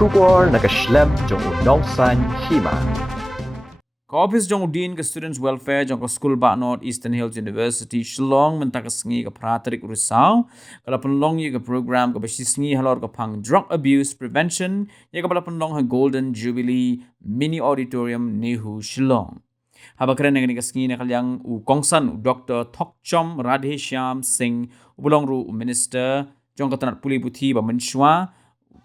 Shugor nakaslem jong unongsan Hima. Office jong Dean ka Students Welfare jong ka School ba North Eastern Hills University Shillong mentakasngi ka Praterik Rusau kala penlong ye ka program ka basisngi halor ka pang drug abuse prevention ye ka pala penlong ha Golden Jubilee Mini Auditorium Nehu Shillong. Haba keren nga kasngi na kalyang u kongsan u Dr. Thokchom Radheshyam Singh ubulong ru Minister jong ka tanat puli puthi ba menshwa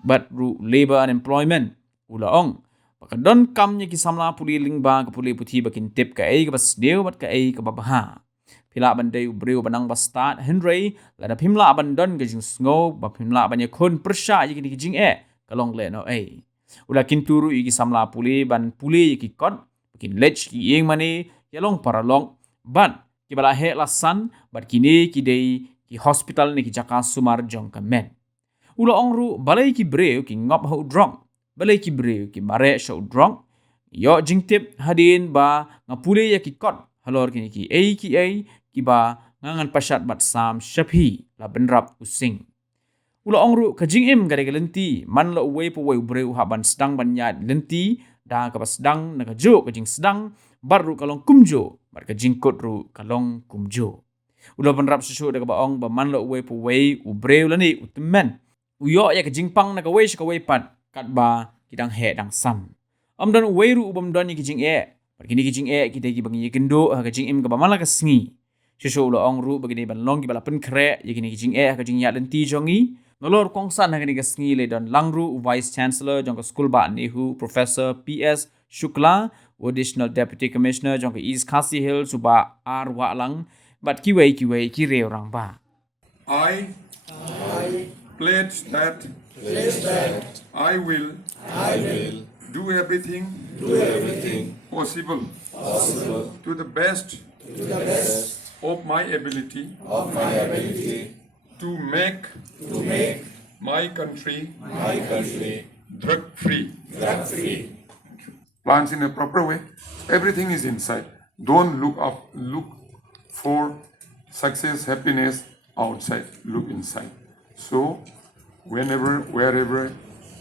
bat ru labor and employment ulaong pakadon kam nya kisamla puli lingba ka puli puthi bakin tip ka ai ka bas deu bat ka ai ka babaha pila bandai ubreu banang ba Stad Hynrei Lada Phim la bandon ka jing sngo ba Phim la ban Ïakhun persha yi ki Jingeh kalong Lehnohei ula kinturu yi kisamla puli ban puli yi ki kot bakin lech ki yeng mani yalong paralong ban ki bala he lasan bat kini ki dei ki hospital ni ki jaka sumar jong ka men ula ongru balai ki breu ki ngop ho Drok balai ki breu ki mare sho Drok yo jingtip hadin ba ngapule ya ki kot halor kini ki ki ba ngangan pasat bat sam shaphi la benrap using ula ongru ka jingim gare lenti man la uwe po we breu haban sedang banyat lenti da ka sedang na ka jo ka jing sedang baru kalong kumjo bar ka jingkot ru kalong kumjo ula benrap susu da ka baong ba man la uwe po we ubreu la ni utemen uyo ya ka jingpang na ka we pat kat ba kidang he dang sam amdan weru ubam don ki Jingeh perkini ki Jingeh kita ki bangi kendo ka jingim ka bamala ka sngi susu ulo ong ru bagini ban long ki bala pen kre ki ni ki Jingeh ka jing ya lenti jongi nolor kongsan ha ni ka sngi le don langru vice chancellor jong ka school ba Nehu Professor PS Shukla additional deputy commissioner jong ka East Khasi Hill suba ar wa lang bat ki reu rang ba I pledge that I will do everything possible to the best of my ability to make my country drug free. Plans in a proper way. Everything is inside. Don't look for success, happiness outside. Look inside. So, wherever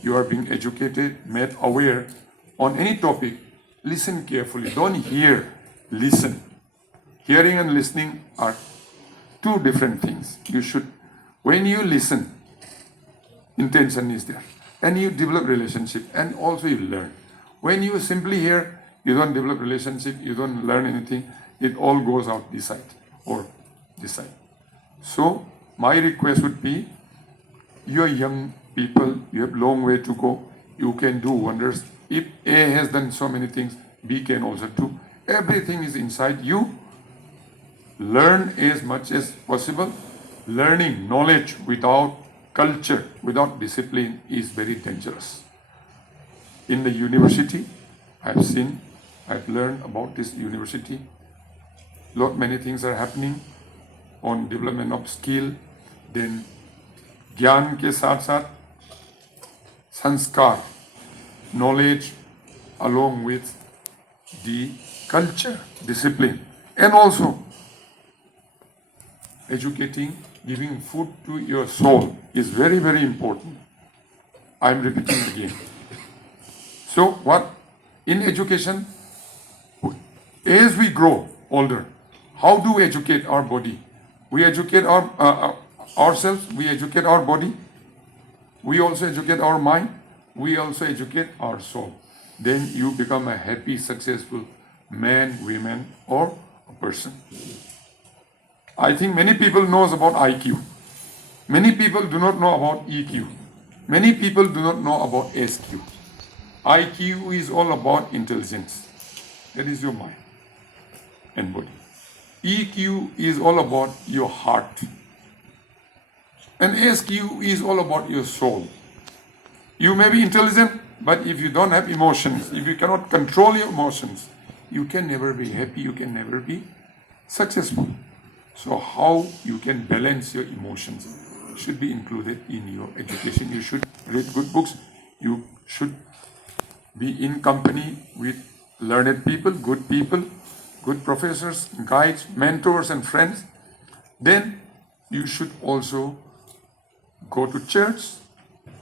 you are being educated, made aware on any topic, listen carefully. Don't hear, listen. Hearing and listening are two different things. When you listen, intention is there. And you develop relationship and also you learn. When you simply hear, you don't develop relationship, you don't learn anything, it all goes out this side or this side. So, my request would be, you're young people, you have long way to go, you can do wonders. If A has done so many things, B can also do. Everything is inside you. Learn as much as possible. Learning knowledge without culture, without discipline is very dangerous. In the university, I've learned about this university. Many things are happening on development of skill, then ज्ञान के साथ साथ संस्कार, knowledge along with the culture, discipline, and also educating, giving food to your soul is very, very important. I'm repeating again. So in education, as we grow older, how do we educate our body? We educate ourselves, we educate our body, we also educate our mind, we also educate our soul. Then you become a happy, successful man, woman, or a person. I think many people knows about IQ. Many people do not know about EQ. Many people do not know about SQ. IQ is all about intelligence. That is your mind and body. EQ is all about your heart. And SQ is all about your soul. You may be intelligent, but if you don't have emotions, if you cannot control your emotions, you can never be happy, you can never be successful. So how you can balance your emotions should be included in your education. You should read good books. You should be in company with learned people, good professors, guides, mentors, and friends. Then you should also go to church,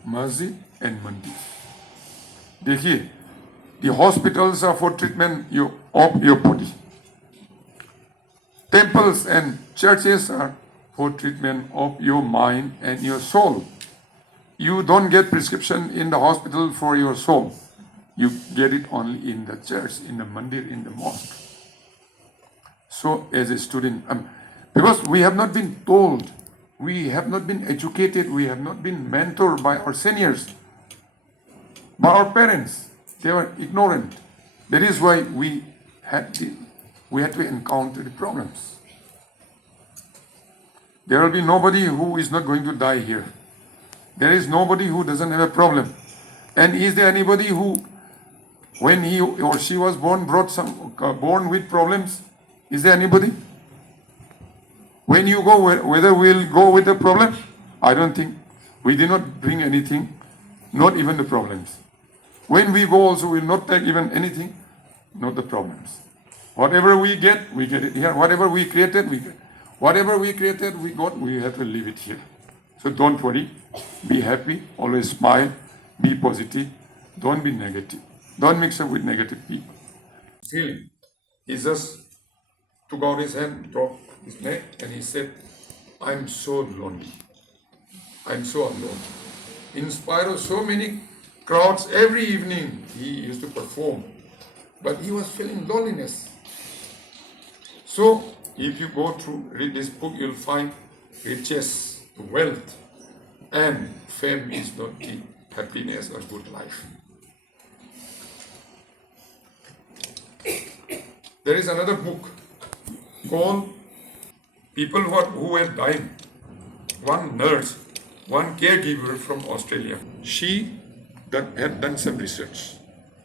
masjid, and mandir. देखिए, the hospitals are for treatment of your body. Temples and churches are for treatment of your mind and your soul. You don't get prescription in the hospital for your soul. You get it only in the church, in the mandir, in the mosque. So as a student, because we have not been told, we have not been educated, we have not been mentored by our seniors, by our parents. They were ignorant. That is why we had to encounter the problems. There will be nobody who is not going to die here. There is nobody who doesn't have a problem. And is there anybody who, when he or she was born, born with problems? Is there anybody? When you go, whether we'll go with the problem? I don't think. We did not bring anything, not even the problems. When we go also, we'll not take even anything, not the problems. Whatever we get it here. Whatever we created, we get. Whatever we created, we got, we have to leave it here. So don't worry, be happy, always smile, be positive, don't be negative. Don't mix up with negative people. Feeling. He just took out his hand, dropped his neck, and he said, I'm so lonely. I'm so alone. In spite of so many crowds every evening, he used to perform. But he was feeling loneliness. So, if you go through, read this book, you'll find riches, wealth, and fame is not the happiness or good life. There is another book called People Who Were Dying. One nurse, one caregiver from Australia. She had done some research.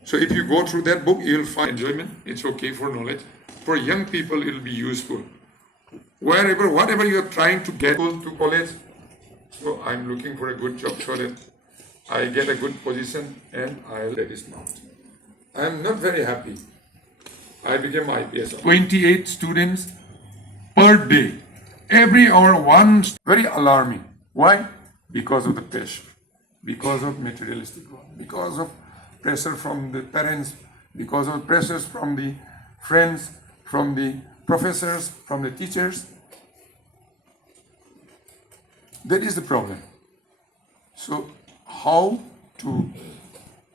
So if you go through that book, you'll find enjoyment. It's okay for knowledge. For young people, it'll be useful. Whatever you're trying to get to college, so I'm looking for a good job so that I get a good position and I'll let this now. I'm not very happy. I became IPS. 28 students per day. Every hour, one. Very alarming. Why? Because of the pressure. Because of materialistic one. Because of pressure from the parents. Because of pressures from the friends, from the professors, from the teachers. That is the problem. So, how to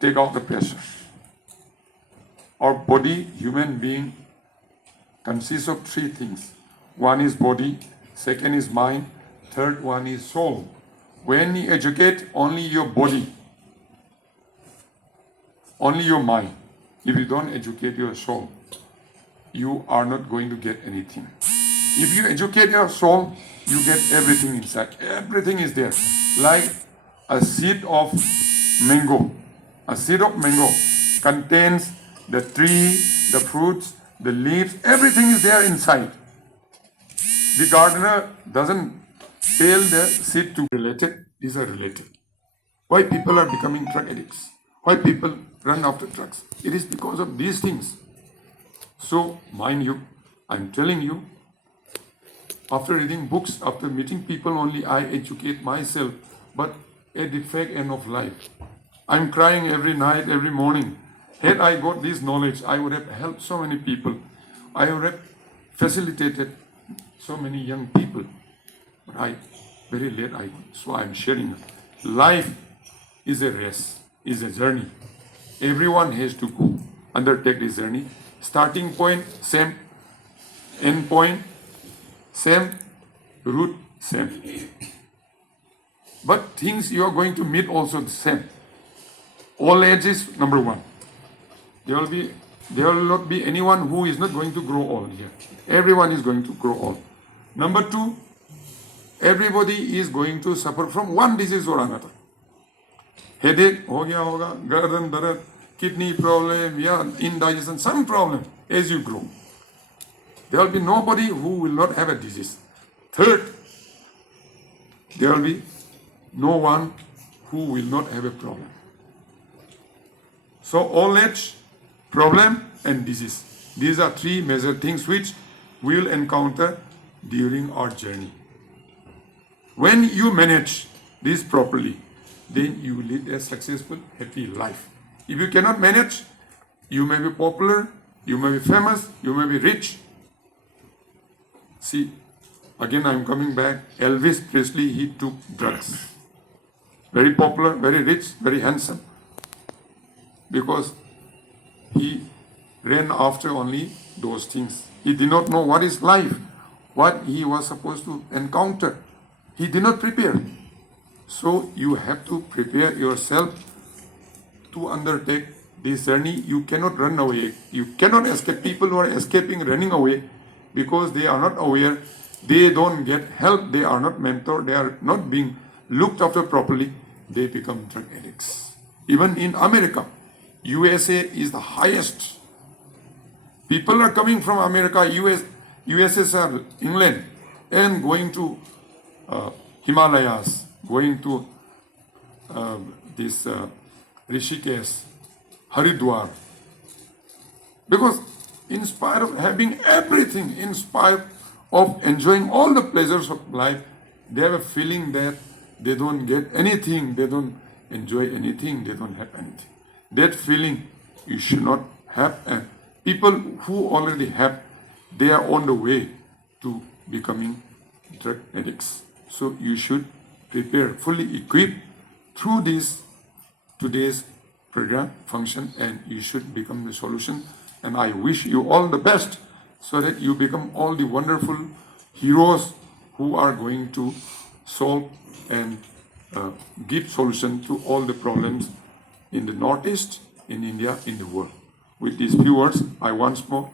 take out the pressure? Our body, human being, consists of three things. One is body, second is mind, third one is soul. When you educate only your body, only your mind, if you don't educate your soul, you are not going to get anything. If you educate your soul, you get everything inside. Everything is there. Like a seed of mango. A seed of mango contains the tree, the fruits, the leaves, everything is there inside. The gardener doesn't tell the seed to be related. These are related. Why people are becoming drug addicts? Why people run after drugs? It is because of these things. So, mind you, I'm telling you, after reading books, after meeting people only, I educate myself. But at the fake end of life, I'm crying every night, every morning. Had I got this knowledge, I would have helped so many people. I would have facilitated so many young people. But very late, so I'm sharing. Life is a race, is a journey. Everyone has to go, undertake this journey. Starting point, same. End point, same. Route, same. But things you are going to meet also the same. All ages, number one. There will not be anyone who is not going to grow old here. Everyone is going to grow old. Number two, everybody is going to suffer from one disease or another. Headache, garden dard, kidney problem, indigestion, some problem as you grow. There will be nobody who will not have a disease. Third, there will be no one who will not have a problem. So old age, problem and disease. These are three major things which we will encounter during our journey. When you manage this properly, then you lead a successful, happy life. If you cannot manage, you may be popular, you may be famous, you may be rich. See, again I'm coming back. Elvis Presley, he took drugs. Very popular, very rich, very handsome. Because he ran after only those things. He did not know what is life, what he was supposed to encounter. He did not prepare. So you have to prepare yourself to undertake this journey. You cannot run away. You cannot escape. People who are escaping, running away because they are not aware, they don't get help, they are not mentored, they are not being looked after properly, they become drug addicts. Even in America, USA is the highest. People are coming from America, USSR, England, and going to Himalayas, going to this Rishikesh, Haridwar. Because in spite of having everything, in spite of enjoying all the pleasures of life, they have a feeling that they don't get anything, they don't enjoy anything, they don't have anything. That feeling you should not have. And people who already have, they are on the way to becoming drug addicts. So you should prepare, fully equipped through this today's program function, and you should become the solution. And I wish you all the best so that you become all the wonderful heroes who are going to solve and give solution to all the problems in the Northeast, in India, in the world. With these few words, I once more